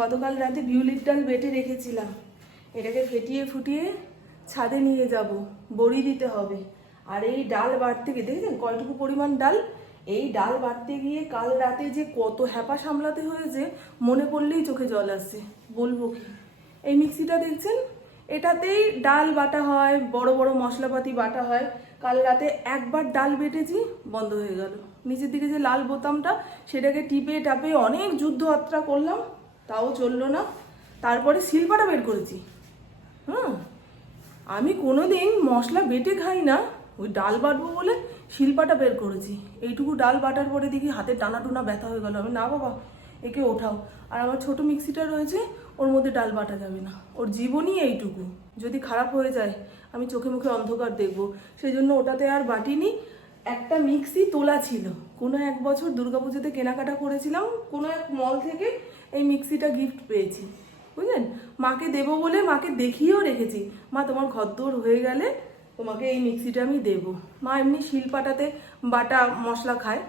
গতকাল রাতে বিউলির ডাল বেটে রেখেছিলাম। এটাকে ফেটিয়ে ফুটিয়ে ছাদে নিয়ে যাব। বড়ি দিতে হবে। আর এই ডাল বাড়তে গিয়ে, দেখেছেন কয়টুকু পরিমাণ ডাল? এই ডাল বাড়তে গিয়ে কাল রাতে যে কত হ্যাপা সামলাতে হয়েছে, মনে পড়লেই চোখে জল আসছে বলব কি? এই মিক্সিটা দেখছেন? এটাতেই ডাল বাটা হয়, বড় বড় মশলাপাতি বাটা হয়। কাল রাতে একবার ডাল বেটেছি, বন্ধ হয়ে গেল। নিচের দিকে যে লাল বোতামটা, সেটাকে টিপে টাপে অনেক যুদ্ধ করলাম। তাও চলল না। তারপরে শিলপাটা বের করেছি। হুম? আমি কোনো দিন মশলা বেটে খাই না, ওই ডাল বাটবো বলে শিলপাটা বের করেছি। এইটুকু ডাল বাটার পরে দেখি হাতের টানা টুনা ব্যথা হয়ে গেল। আমি, না বাবা, একে ওঠাও। আর আমার ছোট মিক্সিটা রয়েছে, ওর মধ্যে ডাল বাটা যাবে না। ওর জীবনই এইটুকু। যদি খারাপ হয়ে যায়, আমি চোখে মুখে অন্ধকার দেখব। সেই জন্য ওটাতে আর বাটিনি। একটা মিক্সি তোলা ছিল। কোনো এক বছর দুর্গাপুজোতে কেনাকাটা করেছিলাম। কোনো এক মল থেকে এই মিক্সিটা গিফট পেয়েছি। বুঝলেন? মাকে দেবো বলে মাকে দেখিয়েও রেখেছি। মা, তোমার ঘরদোর হয়ে গেলে তোমাকে এই মিক্সিটা আমি দেবো। মা এমনি শিলপাটাতে বাটা মশলা খায়।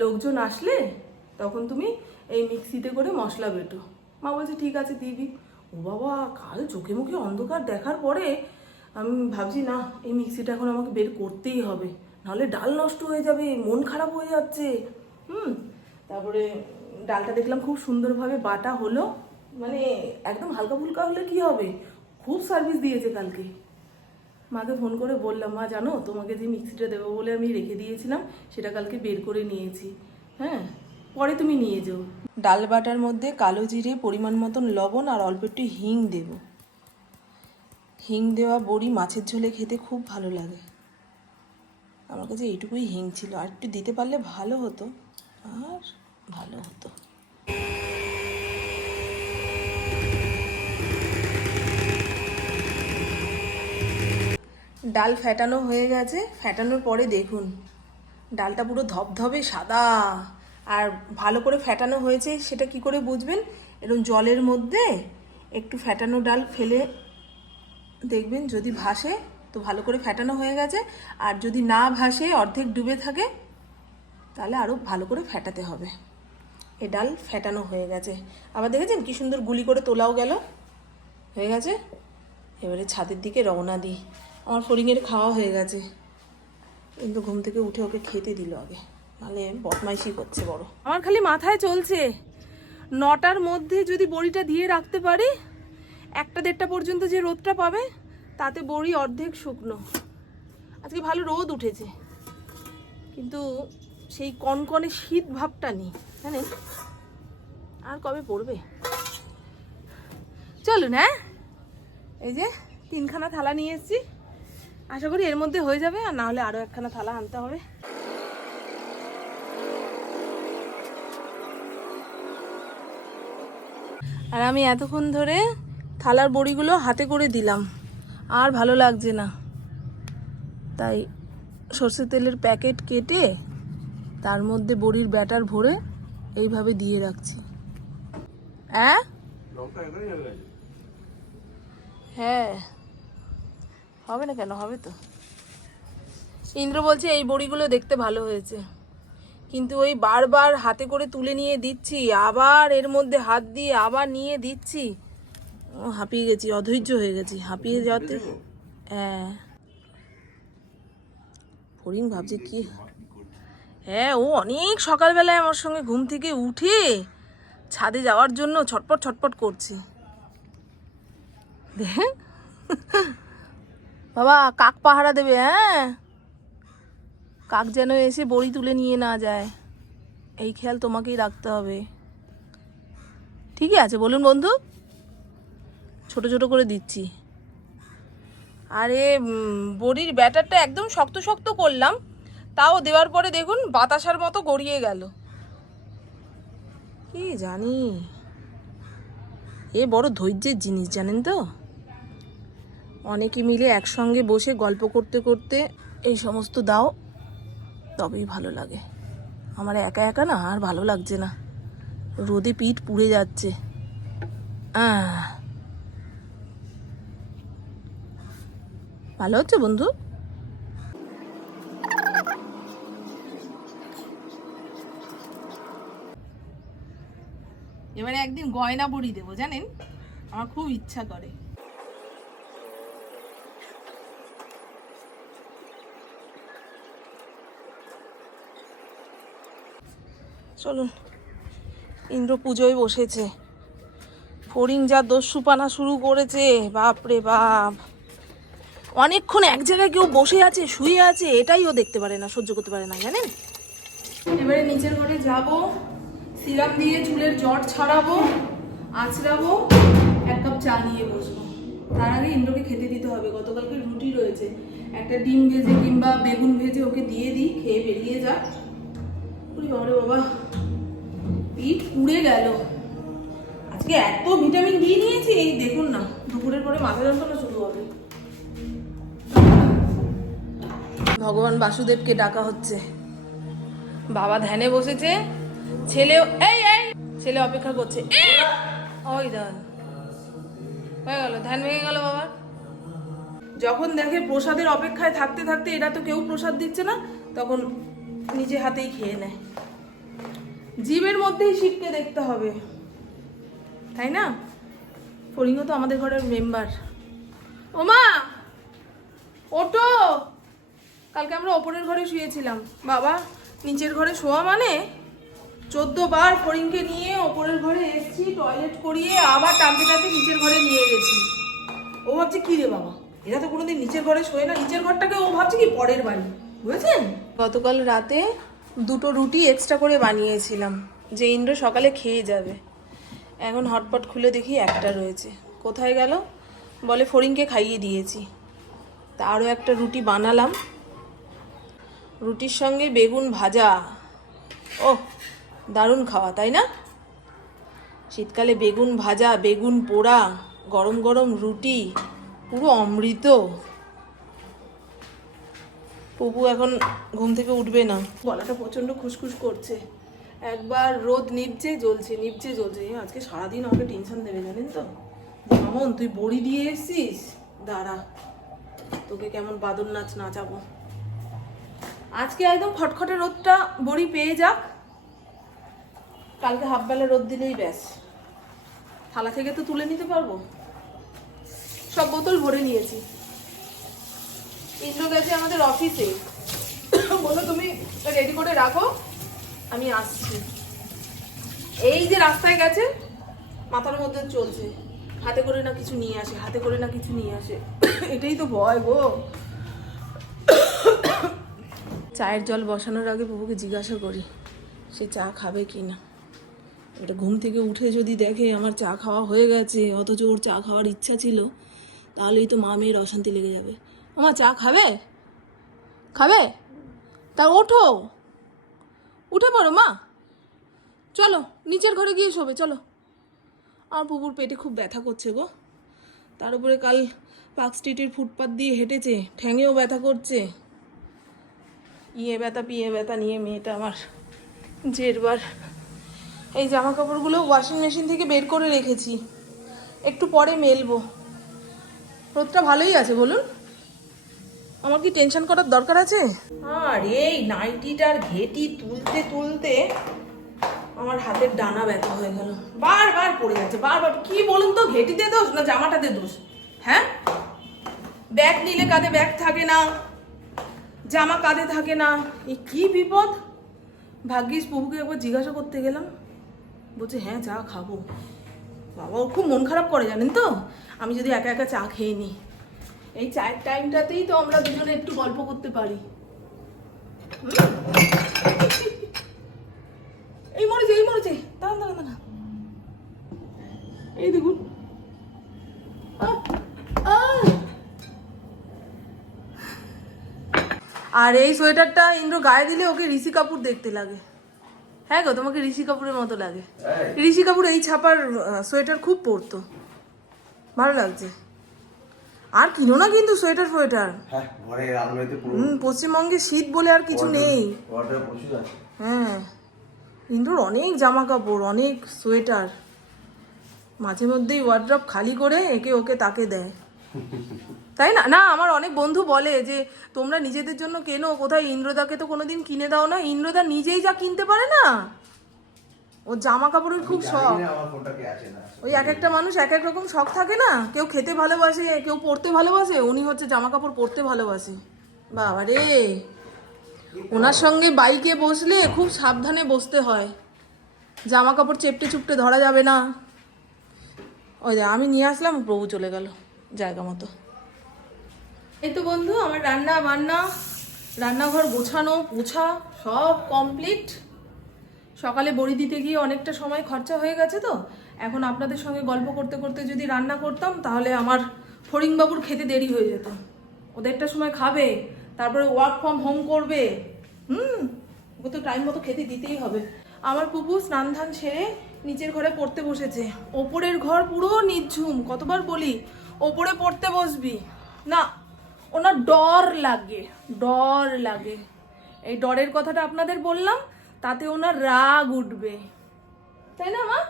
লোকজন আসলে তখন তুমি এই মিক্সিতে করে মশলা বেটো। মা বলছে, ঠিক আছে, দিবি। ও বাবা, কাল চোখে মুখে অন্ধকার দেখার পরে আমি ভাবছি, না, এই মিক্সিটা এখন আমাকে বের করতেই হবে। নাহলে ডাল নষ্ট হয়ে যাবে, মন খারাপ হয়ে যাচ্ছে। হুম, তারপরে ডালটা দেখলাম খুব সুন্দরভাবে বাটা হলো। মানে একদম হালকা ফুলকা হলে কি হবে? খুব সার্ভিস দিয়েছে কালকে। মাকে ফোন করে বললাম, মা, জানো, তোমাকে যে মিক্সিটা দেবো বলে আমি রেখে দিয়েছিলাম, সেটা কালকে বের করে নিয়েছি। হ্যাঁ পরে তুমি নিয়ে যাও। ডাল বাটার মধ্যে কালো জিরে, পরিমাণ মতন লবণ আর অল্প একটু হিং দেব। হিং দেওয়া বড়ি মাছের ঝোলে খেতে খুব ভালো লাগে। আমার কাছে এইটুকুই হিং ছিল। আর একটু দিতে পারলে ভালো হতো। আর ভালো হতো। ডাল ফ্যাটানো হয়ে গেছে ফ্যাটানোর পরে দেখুন, ডালটা পুরো ধবধবে সাদা। আর ভালো করে ফ্যাটানো হয়েছে, সেটা কি করে বুঝবেন? এরকম জলের মধ্যে একটু ফ্যাটানো ডাল ফেলে দেখবেন, যদি ভাসে, তো ভালো করে ফ্যাটানো হয়ে গেছে। আর যদি না ভাসে, অর্ধেক ডুবে থাকে, তাহলে আরও ভালো করে ফ্যাটাতে হবে। এ ডাল ফ্যাটানো হয়ে গেছে। আবার দেখেছেন কি সুন্দর গুলি করে তোলাও গেল? হয়ে গেছে? এবারে ছাদের দিকে রওনা দিই। আমার ফড়িংয়ের খাওয়া হয়ে গেছে। কিন্তু ঘুম থেকে উঠে ওকে খেতে দিল আগে। নাহলে বদমাইশি করছে বড়। আমার খালি মাথায় চলছে, নটার মধ্যে যদি বড়িটা দিয়ে রাখতে পারি, একটা দেড়টা পর্যন্ত যে রোদটা পাবে, তাতে বড়ি অর্ধেক শুকনো। আজকে ভালো রোদ উঠেছে। কিন্তু সেই কনকনে শীত ভাবটা নেই। জানেন আর কবে পড়বে? চলুন হ্যাঁ? এই যে তিনখানা থালা নিয়ে এসেছি। আশা করি এর মধ্যে হয়ে যাবে, আর না হলে আরও একখানা থালা আনতে হবে। আর আমি এতক্ষণ ধরে থালার বড়িগুলো হাতে করে দিলাম, আর ভালো লাগছে না। তাই সর্ষের তেলের প্যাকেট কেটে তার মধ্যে বড়ির ব্যাটার ভরে এইভাবে দিয়ে রাখছি। হ্যাঁ হ্যাঁ। হবে না কেন? হবে তো। ইন্দ্র বলছে এই বড়িগুলো দেখতে ভালো হয়েছে। কিন্তু ওই বারবার হাতে করে তুলে নিয়ে দিচ্ছি আবার এর মধ্যে হাত দিয়ে আবার নিয়ে দিচ্ছি। হাঁপিয়ে গেছি অধৈর্য হয়ে গেছি হাঁপিয়ে যাওয়াতে হ্যাঁ। ফরিং ভাবছে কি হ্যাঁ ও অনেক সকালবেলায় আমার সঙ্গে ঘুম থেকে উঠে ছাদে যাওয়ার জন্য ছটপট ছটপট করছে। বাবা, কাক পাহারা দেবে হ্যাঁ? কাক যেন এসে বড়ি তুলে নিয়ে না যায়। এই খেয়াল তোমাকেই রাখতে হবে। ঠিকই আছে, বলুন বন্ধু। ছোট ছোট করে দিচ্ছি। আরে বড়ির ব্যাটারটা একদম শক্ত শক্ত করলাম। তাও দেওয়ার পরে দেখুন বাতাসার মতো গড়িয়ে গেল। কি জানি? এ বড় ধৈর্যের জিনিস, জানেন তো? অনেকে মিলে একসঙ্গে বসে গল্প করতে করতে এই সমস্ত দাও, তবেই ভালো লাগে। আমার একা একা না, আর ভালো লাগছে না। রোদে পিঠ পুড়ে যাচ্ছে। ভালো হচ্ছে বন্ধু এবারে একদিন গয়না বড়ি দেবো জানেন? আমার খুব ইচ্ছা করে। চলুন ইন্দ্র পুজোয় বসেছে। ফড়িং যা দস্যুপানা শুরু করেছে বাপ রে বাপ। অনেকক্ষণ এক জায়গায় কেউ বসে আছে শুয়ে আছে এটাই ও দেখতে পারে না সহ্য করতে পারে না জানেন? এবারে নিচের ঘরে যাব। সিরাপ দিয়ে চুলের জট ছাড়াবো, আঁচড়াবো, এক কাপ চা নিয়ে বসবো। তার আগে ইন্দ্রকে খেতে দিতে হবে, গতকালকে রুটি রয়েছে। একটা ডিম ভেজে কিংবা বেগুন ভেজে ওকে দিয়ে দিই, খেয়ে বেরিয়ে যাক। ওরে বাবা বাবা পিঠ পুড়ে গেল। আজকে এত ভিটামিন ডি নিয়েছি, এই দেখুন না, দুপুরের পরে মাথা যন্ত্রণা শুরু হবে। ভগবান বাসুদেবকে ডাকা হচ্ছে। বাবা ধ্যানে বসেছে ছেলে এই এই, ছেলে অপেক্ষা করছে। ওই দান হয়ে গেল, ধ্যান ভেঙে গেল বাবার যখন দেখে প্রসাদের অপেক্ষায় থাকতে থাকতে এরা তো কেউ প্রসাদ দিচ্ছে না, তখন নিজে হাতেই খেয়ে নেয়। জীবের মধ্যেই শিবকে দেখতে হবে। তাই না? ফরিঙ্গ তো আমাদের ঘরের মেম্বার ওমা ওটো! কালকে আমরা ওপরের ঘরে শুয়েছিলাম। বাবা, নিচের ঘরে শোয়া মানে? চোদ্দ বার ফরিংকে নিয়ে ওপরের ঘরে এসেছি টয়লেট করিয়ে আবার টানতে টানতে নিচের ঘরে নিয়ে গেছি। ও ভাবছে, কি রে বাবা? এরা তো কোনোদিন নিচের ঘরে শোয় না। নিচের ঘরটাকে ও ভাবছে কি, পরের বাড়ি। বুঝেছেন? গতকাল রাতে দুটো রুটি এক্সট্রা করে বানিয়েছিলাম, যে ইন্দ্র সকালে খেয়ে যাবে। এখন হটপট খুলে দেখি একটা রয়েছে। কোথায় গেল? বলে ফড়িংকে খাইয়ে দিয়েছি। তা আরও একটা রুটি বানালাম। রুটির সঙ্গে বেগুন ভাজা। ও দারুণ খাওয়া, তাই না? শীতকালে বেগুন ভাজা, বেগুন পোড়া, গরম গরম রুটি, পুরো অমৃত। পপু এখন ঘুম থেকে উঠবে না। গলাটা প্রচণ্ড খুসখুস করছে। একবার রোদ নিপছে জ্বলছে নিপছে জ্বলছে। আজকে সারাদিন আমাকে টেনশন দেবে, জানেন তো? মামন, তুই বড়ি দিয়ে এসছিস? দাঁড়া, তোকে কেমন বাদর নাচ নাচাবো। আজকে একদম খটখটে রোদটা বড়ি পেয়ে যাক। কালকে হাফবেলা রোদ দিলেই ব্যাস। থালা থেকে তো তুলে নিতে পারব? সব বোতল ভরে নিয়েছি। ইন্দ্র গেছে আমাদের অফিসে বলো তুমি রেডি করে রাখো, আমি আসছি। এই যে রাস্তায় গেছে, মাথার মধ্যে চলছে। হাতে করে না কিছু নিয়ে আসে, হাতে করে না কিছু নিয়ে আসে। এটাই তো ভয় গো। চায়ের জল বসানোর আগে বাবুকে জিজ্ঞাসা করি, সে চা খাবে কি না এটা ঘুম থেকে উঠে যদি দেখে আমার চা খাওয়া হয়ে গেছে, অথচ ওর চা খাওয়ার ইচ্ছা ছিল, তাহলেই তো মা মেয়ের অশান্তি লেগে যাবে। আমার চা খাবে? খাবে? তা ওঠো। উঠে পড়ো, মা। চলো, নিচের ঘরে গিয়ে শোবে, চলো। আমার পুকুর পেটে খুব ব্যথা করছে গো। তার উপরে কাল পার্ক স্ট্রিটের ফুটপাত দিয়ে হেঁটেছে, ঠ্যাঙেও ব্যথা করছে। ইয়ে ব্যথা, পিয়ে ব্যথা নিয়ে মেয়েটা আমার জেরবার এই জামা কাপড়গুলো ওয়াশিং মেশিন থেকে বের করে রেখেছি। একটু পরে মেলবো। রোদটা ভালোই আছে, বলুন। আমার কি টেনশন করার দরকার আছে? আর, এই নাইটিটার ঘেটি তুলতে তুলতে আমার হাতের ডানা ব্যথা হয়ে গেল। বারবার পড়ে যাচ্ছে, বারবার। কি বলুন তো, ঘেটিতে দোষ না জামাটাতে দোষ? হ্যাঁ? ব্যাগ নিলে কাঁধে ব্যাগ থাকে না, জামা কাঁধে থাকে না। এই কি বিপদ? ভাগ্যিস প্রভুকে একবার জিজ্ঞাসা করতে গেলাম। বলছে হ্যাঁ চা খাব। বাবা ওর খুব মন খারাপ করে, জানেন তো? আমি যদি একা একা চা খেয়ে নিই। এই চায়ের টাইমটাতেই তো আমরা দুজনে একটু গল্প করতে পারি? এই মরেছে এই মরেছে। দাঁড়ান দাঁড়ান দাঁড়ান। এই দেখুন। আর এই সোয়েটারটা ইন্দ্র গায়ে দিলে ওকে ঋষি কাপুর দেখতে লাগে। হ্যাঁ গো তোমাকে ঋষি কাপুরের মতো লাগে। ঋষি কাপুর এই ছাপার সোয়েটার খুব পরতো। ভালো লাগছে। আর কিনো না কিন্তু সোয়েটার ফোয়েটার। হ্যাঁ হুম পশ্চিমবঙ্গে শীত বলে আর কিছু নেই। হ্যাঁ ইন্দ্রর অনেক জামা কাপড় অনেক সোয়েটার। মাঝে মধ্যেই ওয়ার্ড্রপ খালি করে একে ওকে তাকে দেয়। তাই না? না আমার অনেক বন্ধু বলে যে তোমরা নিজেদের জন্য কেনো? কোথায় ইন্দ্রদাকে তো কোনোদিন কিনে দাও না? ইন্দ্রদা নিজেই যা কিনতে পারে না? ও জামা কাপড়ের খুব শখ। ওই এক একটা মানুষ এক এক রকম শখ থাকে না? কেউ খেতে ভালোবাসে কেউ পড়তে ভালোবাসে উনি হচ্ছে জামা কাপড় পরতে ভালোবাসে। বাবা রে! ওনার সঙ্গে বাইকে বসলে খুব সাবধানে বসতে হয়। জামা কাপড় চেপটে চুপটে ধরা যাবে না। ওই যে আমি নিয়ে আসলাম প্রভু চলে গেল। জায়গা মতো। এই তো বন্ধু, আমার রান্না বান্না, রান্নাঘর গোছানো, পোছা, সব কমপ্লিট সকালে বড়ি দিতে গিয়ে অনেকটা সময় খরচা হয়ে গেছে তো। এখন আপনাদের সঙ্গে গল্প করতে করতে যদি রান্না করতাম, তাহলে আমার ফরিংবাবুর খেতে দেরি হয়ে যেত। ওদেরটা সময় খাবে, তারপরে ওয়ার্ক ফ্রম হোম করবে। হুম, ওকে তো টাইম মতো খেতে দিতেই হবে। আমার পুপু স্নান ধান সেরে নিচের ঘরে পড়তে বসেছে। ওপরের ঘর পুরো নিঝুম, কতবার বলি? ওপরে পড়তে বসবি। না ওনার ডর লাগে ডর লাগে। এই ডরের কথাটা আপনাদের বললাম, তাতে ওনার রাগ উঠবে। তাই না, মা?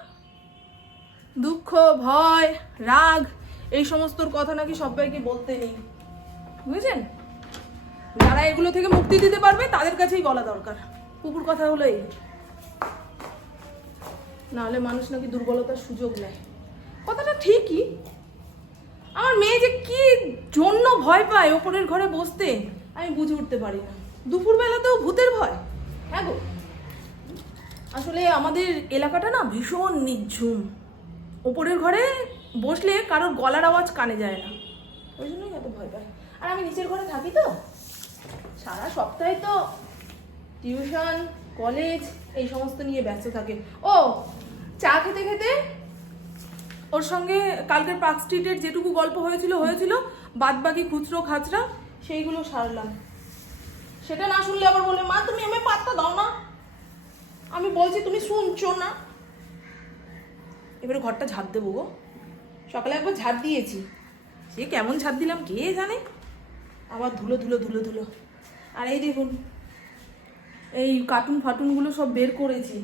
দুঃখ, ভয়, রাগ, এই সমস্তর কথা নাকি সবাইকে বলতে নেই। বুঝেছেন? যারা এগুলো থেকে মুক্তি দিতে পারবে, তাদের কাছেই বলা দরকার। কুকুর কথা হলো এই। নাহলে মানুষ নাকি দুর্বলতার সুযোগ নেয়। কথাটা ঠিকই আমার মেয়ে যে কি জন্য ভয় পায় ওপরের ঘরে বসতে, আমি বুঝে উঠতে পারি না। দুপুরবেলাতেও ভূতের ভয়। হ্যাঁ গো। আসলে আমাদের এলাকাটা না ভীষণ নিঝুম। ওপরের ঘরে বসলে কারোর গলার আওয়াজ কানে যায় না। ওই জন্যই এত ভয় পায় আর আমি নিচের ঘরে থাকি তো। সারা সপ্তাহে তো টিউশন, কলেজ, এই সমস্ত নিয়ে ব্যস্ত থাকে। ও, চা খেতে খেতে ওর সঙ্গে কালকের পার্ক স্ট্রিটের যেটুকু গল্প হয়েছিল হয়েছিল। বাদ বাকি খুচরো খাচরা, সেইগুলো সারলাম। সেটা না শুনলে আবার বলে, মা, তুমি আমি পাত্তা দাও না। আমি বলছি, তুমি শুনছো না। এবারে ঘরটা ঝাড় দেবো গো। সকালে একবার ঝাড় দিয়েছি। সে কেমন ঝাড় দিলাম, কে জানে? আবার ধুলো ধুলো ধুলো ধুলো। আর এই দেখুন, এই কার্টুন ফাটুনগুলো সব বের করেছি।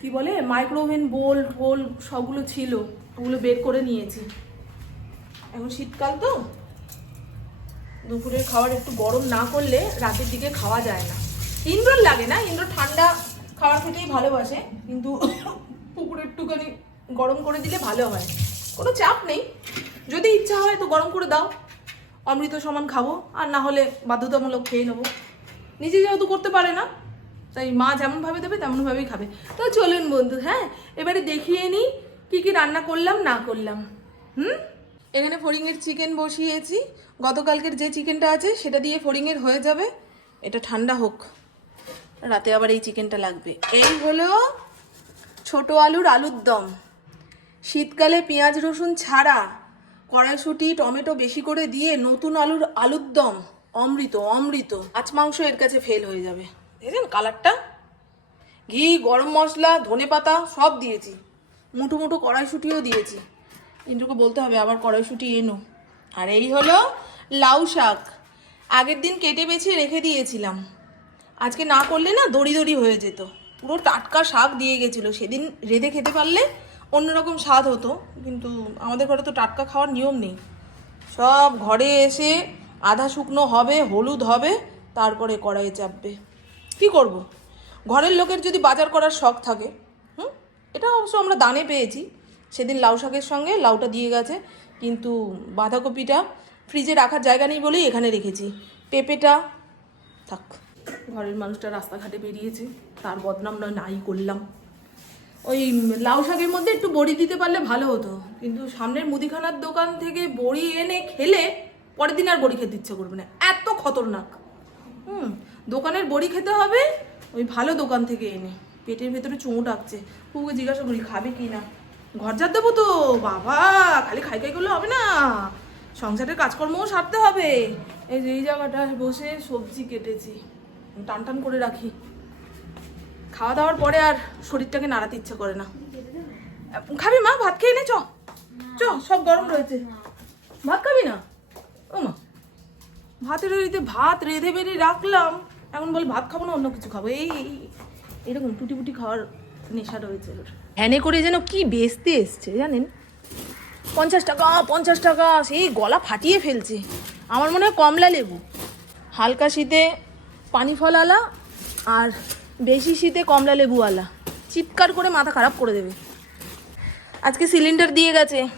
কি বলে? মাইক্রোওভেন বোল টোল সবগুলো ছিল। ওগুলো বের করে নিয়েছি। এখন শীতকাল তো। দুপুরের খাবার একটু গরম না করলে রাতের দিকে খাওয়া যায় না। ইন্দ্রর লাগে না ইন্দ্র ঠান্ডা খাবার খেতেই ভালোবাসে, কিন্তু পুকুরে একটুখানি গরম করে দিলে ভালো হয়। কোনো চাপ নেই। যদি ইচ্ছা হয় তো গরম করে দাও। অমৃত সমান খাব, আর না হলে বাধ্যতামূলক খেয়ে নেব। নিজে যেহেতু করতে পারে না, তাই মা যেমনভাবে দেবে তেমনভাবেই খাবে। তো চলুন বন্ধু হ্যাঁ? এবারে দেখিয়ে নিই কী কী রান্না করলাম, না করলাম। হুম? এখানে ফড়িংয়ের চিকেন বসিয়েছি। গতকালকের যে চিকেনটা আছে, সেটা দিয়ে ফড়িংয়ের হয়ে যাবে। এটা ঠান্ডা হোক। রাতে আবার এই চিকেনটা লাগবে। এই হলো ছোট আলুর আলুর দম। শীতকালে পেঁয়াজ, রসুন ছাড়া কড়াইশুটি, টমেটো বেশি করে দিয়ে নতুন আলুর আলুর দম। অমৃত অমৃত। মাছ, মাংস এর কাছে ফেল হয়ে যাবে। দেখেছেন কালারটা ঘি, গরম মশলা ধনে পাতা সব দিয়েছি। মুঠো মুঠো কড়াইশুটিও দিয়েছি। ইন্দ্রকে বলতে হবে, আবার কড়াইশুটি এনো। আর এই হলো লাউ শাক। আগের দিন কেটে বেছে রেখে দিয়েছিলাম। আজকে না করলে না দড়ি দড়ি হয়ে যেত। পুরো টাটকা শাক দিয়ে গেছিল। সেদিন রেঁধে খেতে পারলে অন্যরকম স্বাদ হতো, কিন্তু আমাদের ঘরে তো টাটকা খাওয়ার নিয়ম নেই। সব ঘরে এসে আধা শুকনো হবে, হলুদ হবে, তারপরে কড়াইয়ে চাপবে। কি করব। ঘরের লোকের যদি বাজার করার শখ থাকে এটা অবশ্য আমরা দানে পেয়েছি। সেদিন লাউ শাকের সঙ্গে লাউটা দিয়ে গেছে, কিন্তু বাঁধাকপিটা ফ্রিজে রাখার জায়গা নেই বলেই এখানে রেখেছি। পেঁপেটা, থাক, ঘরের মানুষটা রাস্তাঘাটে বেরিয়েছে, তার বদনাম নয়, নাই করলাম। ওই লাউ শাকের মধ্যে একটু বড়ি দিতে পারলে ভালো হতো, কিন্তু সামনের মুদিখানার দোকান থেকে বড়ি এনে খেলে পরের দিন আর বড়ি খেতে ইচ্ছে করবে না। এত খতরনাক। হুম, দোকানের বড়ি খেতে হবে, ওই ভালো দোকান থেকে এনে। পেটের ভেতরে চুমু ডাকছে। খুবকে জিজ্ঞাসা করি, খাবে কি না? ঘর ঝাড় দেবো তো, বাবা, খালি খাই খাই করলে হবে না। সংসারের কাজকর্মও সারতে হবে। এই যে, এই জায়গাটায় বসে সবজি কেটেছি। টান টান করে রাখি। খাওয়া দাওয়ার পরে আর শরীরটাকে নাড়াতে ইচ্ছা করে না। খাবি মা, ভাত খেয়ে নে, চ। চ, সব গরম রয়েছে। ভাত খাবি না? ও মা, ভাতের ভাত রেঁধে বেড়ে রাখলাম। এখন বলে ভাত খাব না, অন্য কিছু খাব। এই- এরকম টুটি ফুটি খাওয়ার নেশা রয়েছে ওর। ভ্যানে করে যেন কি বেচতে এসছে, জানেন? পঞ্চাশ টাকা পঞ্চাশ টাকা, সেই গলা ফাটিয়ে ফেলছে। আমার মনে হয় কমলা লেবু। হালকা শীতে পানি ফল আলা আর বেশি শীতে কমলা লেবু আলা। চিৎকার করে মাথা খারাপ করে দেবে। আজকে সিলিন্ডার দিয়ে গেছে।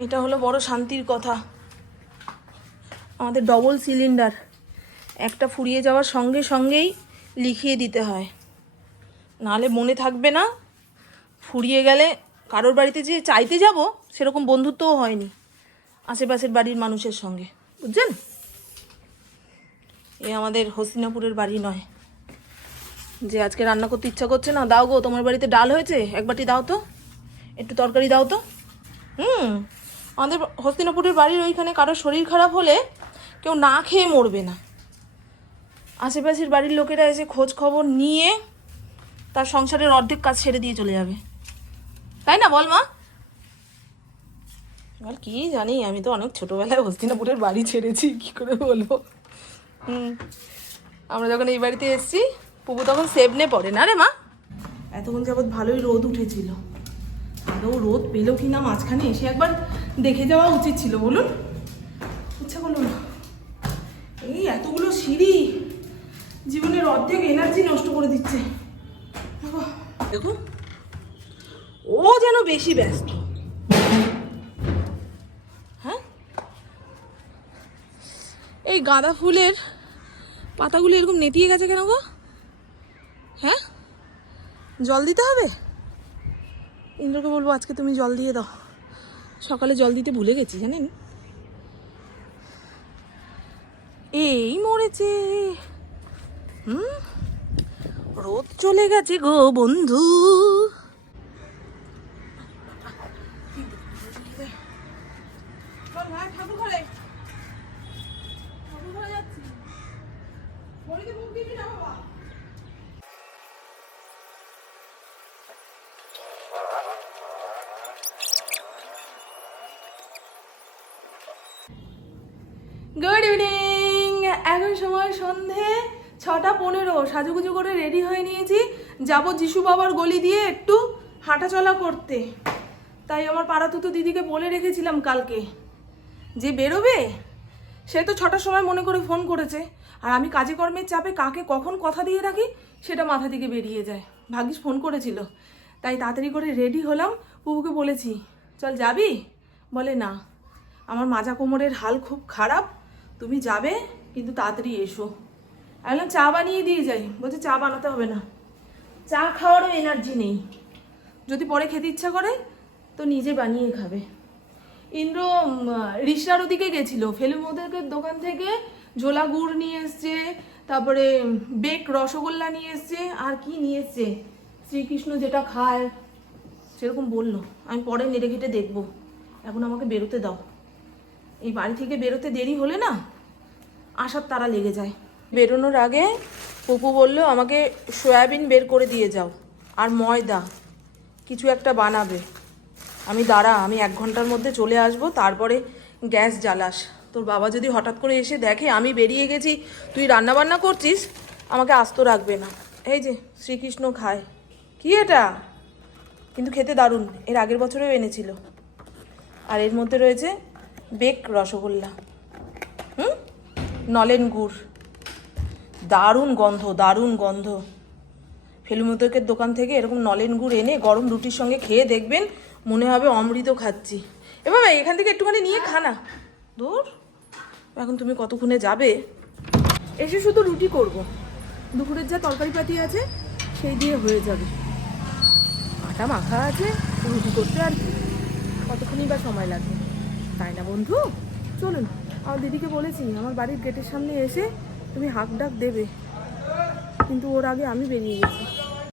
এটা হলো বড় শান্তির কথা। আমাদের ডবল সিলিন্ডার একটা ফুরিয়ে যাওয়ার সঙ্গে সঙ্গেই লিখিয়ে দিতে হয়। নাহলে মনে থাকবে না, ফুরিয়ে গেলে কারোর বাড়িতে যে চাইতে যাব, সেরকম বন্ধুত্বও হয়নি আশেপাশের বাড়ির মানুষের সঙ্গে। বুঝছেন? এ আমাদের হসিনাপুরের বাড়ি নয়। যে আজকে রান্না করতে ইচ্ছা করছে না, দাও গো, তোমার বাড়িতে ডাল হয়েছে? এক বাটি দাও তো। একটু তরকারি দাও তো। হুম, আমাদের হস্তিনাপুরের বাড়ির ওইখানে কারোর শরীর খারাপ হলে কেউ না খেয়ে মরবে না। আশেপাশের বাড়ির লোকেরা এসে খোঁজ খবর নিয়ে তার সংসারের অর্ধেক কাজ ছেড়ে দিয়ে চলে যাবে। তাই না বল মা? এবার কি জানি আমি তো অনেক ছোটোবেলায় হস্তিনাপুরের বাড়ি ছেড়েছি কি করে বলব? হুম আমরা যখন এই বাড়িতে এসেছি পুপু তখন সেবনে পড়ে না রে মা? এতক্ষণ যাবৎ ভালোই রোদ উঠেছিল। আদৌ রোদ পেল কি না মাঝখানে এসে একবার দেখে যাওয়া উচিত ছিল বলুন? ইচ্ছা করল না। এই এতগুলো সিঁড়ি জীবনের অর্ধেক এনার্জি নষ্ট করে দিচ্ছে। দেখো, ও যেন বেশি ব্যস্ত। হ্যাঁ? এই গাঁদা ফুলের পাতাগুলো এরকম নেতিয়ে গেছে কেন গো? হ্যাঁ? জল দিতে হবে? ইন্দ্রকে বলব, আজকে তুমি জল দিয়ে দাও। সকালে জল দিতে ভুলে গেছি, জানেন? এই মরেছে। হুম? রোদ চলে গেছে গো বন্ধু। গুড ইভিনিং এখন সময় সন্ধে। ছটা পনেরো, সাজুগুজু করে রেডি হয়ে নিয়েছি। যাব যিশু বাবার গলি দিয়ে একটু হাঁটাচলা করতে। তাই আমার পাড়াতুতো দিদিকে বলে রেখেছিলাম কালকে। যে বেরোবে? সে তো ছটার সময় মনে করে ফোন করেছে। আর আমি কাজে কর্মের চাপে কাকে কখন কথা দিয়ে রাখি, সেটা মাথা থেকে বেরিয়ে যায়। ভাগ্যিস ফোন করেছিল। তাই তাড়াতাড়ি করে রেডি হলাম। পুবুকে বলেছি, চল যাবি? বলে, না। আমার মাজা কোমরের হাল খুব খারাপ। তুমি যাবে, কিন্তু তাড়াতাড়ি এসো। আমি চা বানিয়ে দিয়ে যাই। বলছে চা বানাতে হবে না। চা খাওয়ারও এনার্জি নেই। যদি পরে খেতে ইচ্ছা করে তো নিজে বানিয়ে খাবে। ইন্দ্র উম, রিসরার ওদিকে গেছিল। ফেলু মোদকের দোকান থেকে ঝোলা গুড় নিয়ে এসছে তারপরে বেক রসগোল্লা নিয়ে এসছে আর কি নিয়ে এসছে? শ্রীকৃষ্ণ যেটা খায় সেরকম বলল। আমি পরে নেড়ে ঘেটে দেখব। এখন আমাকে বেরোতে দাও। এই বাড়ি থেকে বেরোতে দেরি হলে না আসার তারা লেগে যায়। বেরোনোর আগে পপু বলল, আমাকে সয়াবিন বের করে দিয়ে যাও আর ময়দা, কিছু একটা বানাবে। আমি দাঁড়া, আমি এক ঘণ্টার মধ্যে চলে আসব, তারপরে গ্যাস জ্বালাস। তোর বাবা যদি হঠাৎ করে এসে দেখে আমি বেরিয়ে গেছি, তুই রান্না বান্না করছিস? আমাকে আস্ত রাখবে না। এই যে, শ্রীকৃষ্ণ খায়। কি এটা? কিন্তু খেতে দারুণ। এর আগের বছরেও এনেছিল। আর এর মধ্যে রয়েছে বেক রসগোল্লা। হুম? নলেন গুড়। দারুণ গন্ধ দারুণ গন্ধ। ফেলুমতকের দোকান থেকে এরকম নলেন গুড় এনে গরম রুটির সঙ্গে খেয়ে দেখবেন মনে হবে অমৃত খাচ্ছি। এবার এখান থেকে একটুখানি নিয়ে খানা দূর এখন তুমি কতক্ষণে যাবে? এসে শুধু রুটি করব। দুপুরের যা তরকারি পাতি আছে, সেই দিয়ে হয়ে যাবে। আটা মাখা আছে, রুটি করতে আর কি। কতক্ষণই বা সময় লাগবে? তাই না বন্ধু? চলুন, আমার দিদিকে বলেছি, আমার বাড়ির গেটের সামনে এসে তুমি হাঁক ডাক দেবে। কিন্তু ওর আগে আমি বেরিয়ে গেছি।